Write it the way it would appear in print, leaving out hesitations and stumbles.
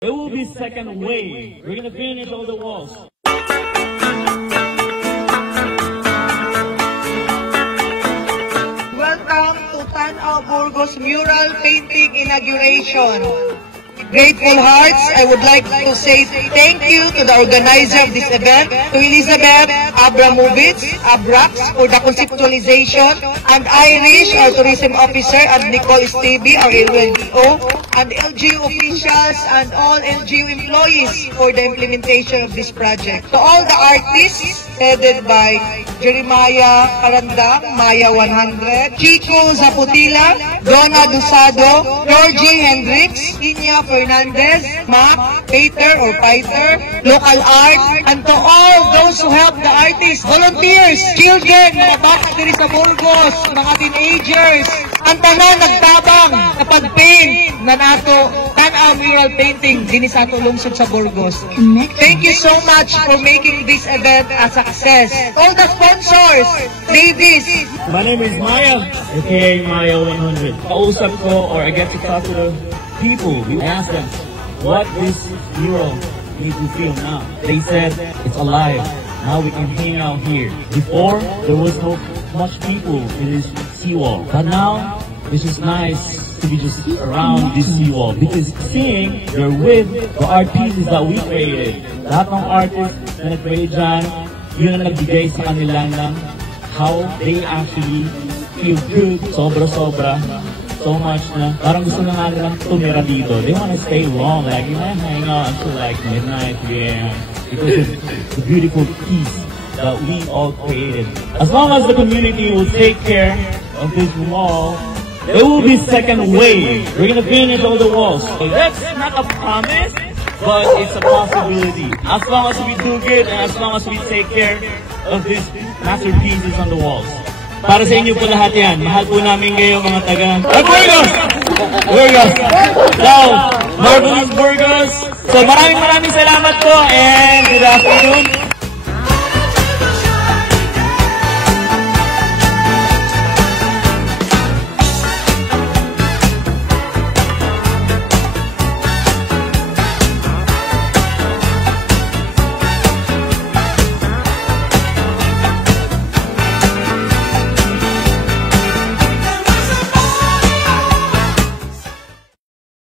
There will be second wave. We're gonna finish all the walls. Welcome to Tanaw Burgos Mural Painting Inauguration. Grateful hearts, I would like to say thank you to the organizer of this event, to Elizabeth Abramovich, Abrax, for the conceptualization, and Irish, our tourism officer, and Nicole Stevie, our LGO, and LGU officials, and all LGU employees for the implementation of this project. To all the artists, headed by Jeremiah Karandang, Maya 100, Chico Zaputila, Donna Dusado, Georgie Hendricks, Inya Fernandez, Mac, Peter or Peter, Local Art, and to all those who help the artists, volunteers, children, mga bata diri sa Burgos, mga teenagers, ang tanan nagtabang na pag-paint na nato Tanaw Mural Painting din sa ato lungsod sa Burgos. Thank you so much for making this event a success. All the sponsors, ladies. My name is Maya, aka Maya 100. Kausap ko, or I get to talk to the people. We ask them, what this mural makes you feel now? They said, it's alive. Now we can hang out here. Before, there was no much people in this seawall. But now, it's just nice to be just around this seawall. Because seeing, they're with the art pieces that we created. Lahat ng artists na nag-create dyan, yun ang nagbigay sa kanila ng how they actually feel good, sobra-sobra, so much na parang gusto na nga nilang tumira dito. They want to stay long, like you might hang out until like midnight, yeah, because of the beautiful piece that we all created. As long as the community will take care of this wall, there will be second wave. We're gonna finish all the walls. So that's not a promise, but it's a possibility. As long as we do good and as long as we take care of these masterpieces on the walls. Para sa inyo po lahat yan. Mahal po namin kayo mga taga Burgos! Burgos! So, Marvelous Burgos! So maraming salamat po and good afternoon.